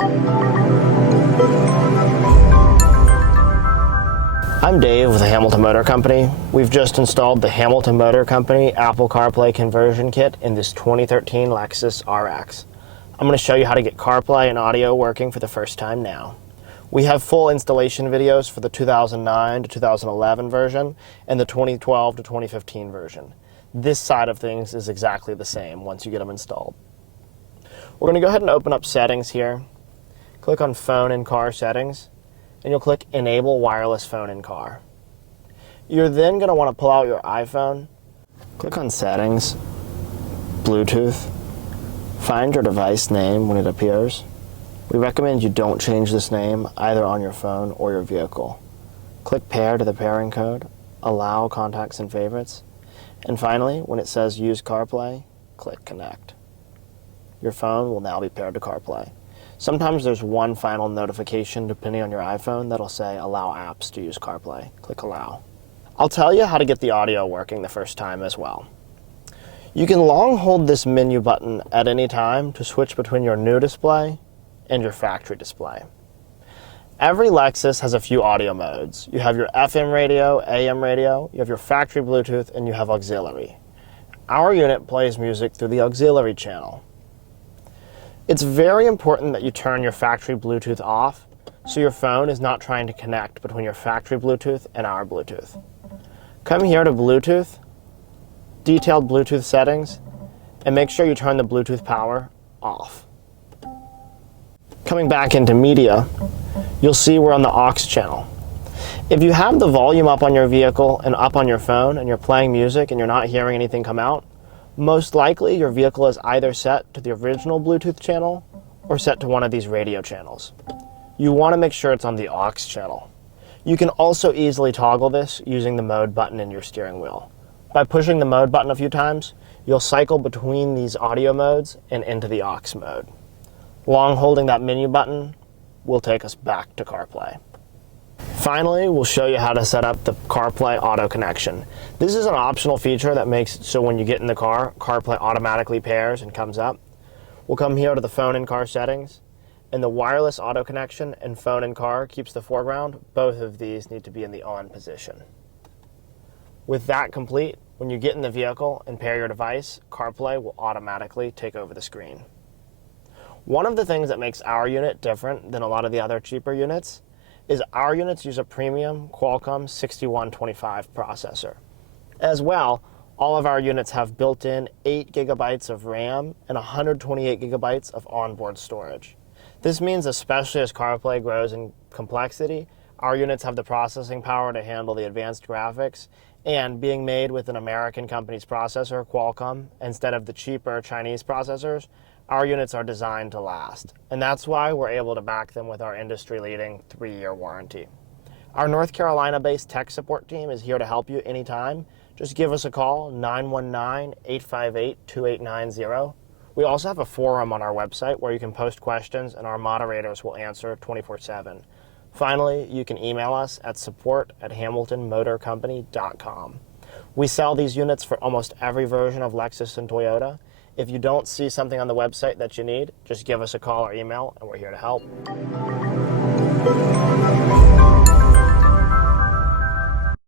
I'm Dave with the Hamilton Motor Company. We've just installed the Hamilton Motor Company Apple CarPlay conversion kit in this 2013 Lexus RX. I'm going to show you how to get CarPlay and audio working for the first time now. We have full installation videos for the 2009 to 2011 version and the 2012 to 2015 version. This side of things is exactly the same once you get them installed. We're going to go ahead and open up Settings here. Click on Phone and Car Settings, and you'll click Enable Wireless Phone in Car. You're then going to want to pull out your iPhone, click on Settings, Bluetooth, find your device name when it appears. We recommend you don't change this name either on your phone or your vehicle. Click Pair to the pairing code, allow contacts and favorites, and finally, when it says Use CarPlay, click Connect. Your phone will now be paired to CarPlay. Sometimes there's one final notification depending on your iPhone that'll say allow apps to use CarPlay. Click allow. I'll tell you how to get the audio working the first time as well. You can long hold this menu button at any time to switch between your new display and your factory display. Every Lexus has a few audio modes. You have your FM radio, AM radio, you have your factory Bluetooth, and you have auxiliary. Our unit plays music through the auxiliary channel. It's very important that you turn your factory Bluetooth off so your phone is not trying to connect between your factory Bluetooth and our Bluetooth. Come here to Bluetooth, Detailed Bluetooth Settings, and make sure you turn the Bluetooth power off. Coming back into Media, you'll see we're on the aux channel. If you have the volume up on your vehicle and up on your phone and you're playing music and you're not hearing anything come out, most likely your vehicle is either set to the original Bluetooth channel or set to one of these radio channels. You want to make sure it's on the aux channel. You can also easily toggle this using the mode button in your steering wheel. By pushing the mode button a few times, you'll cycle between these audio modes and into the aux mode. Long holding that menu button will take us back to CarPlay. Finally, we'll show you how to set up the CarPlay auto connection. This is an optional feature that makes it so when you get in the car, CarPlay automatically pairs and comes up. We'll come here to the phone and car settings, and the wireless auto connection and phone and car keeps the foreground. Both of these need to be in the on position. With that complete, when you get in the vehicle and pair your device, CarPlay will automatically take over the screen. One of the things that makes our unit different than a lot of the other cheaper units is our units use a premium Qualcomm 6125 processor. As well, all of our units have built-in 8 gigabytes of RAM and 128 gigabytes of onboard storage. This means especially as CarPlay grows in complexity, our units have the processing power to handle the advanced graphics, and being made with an American company's processor, Qualcomm, instead of the cheaper Chinese processors, our units are designed to last, and that's why we're able to back them with our industry-leading 3-year warranty. Our North Carolina-based tech support team is here to help you anytime. Just give us a call, 919-858-2890. We also have a forum on our website where you can post questions and our moderators will answer 24/7. Finally, you can email us at support@hamiltonmotorcompany.com. We sell these units for almost every version of Lexus and Toyota. If you don't see something on the website that you need, just give us a call or email, and we're here to help.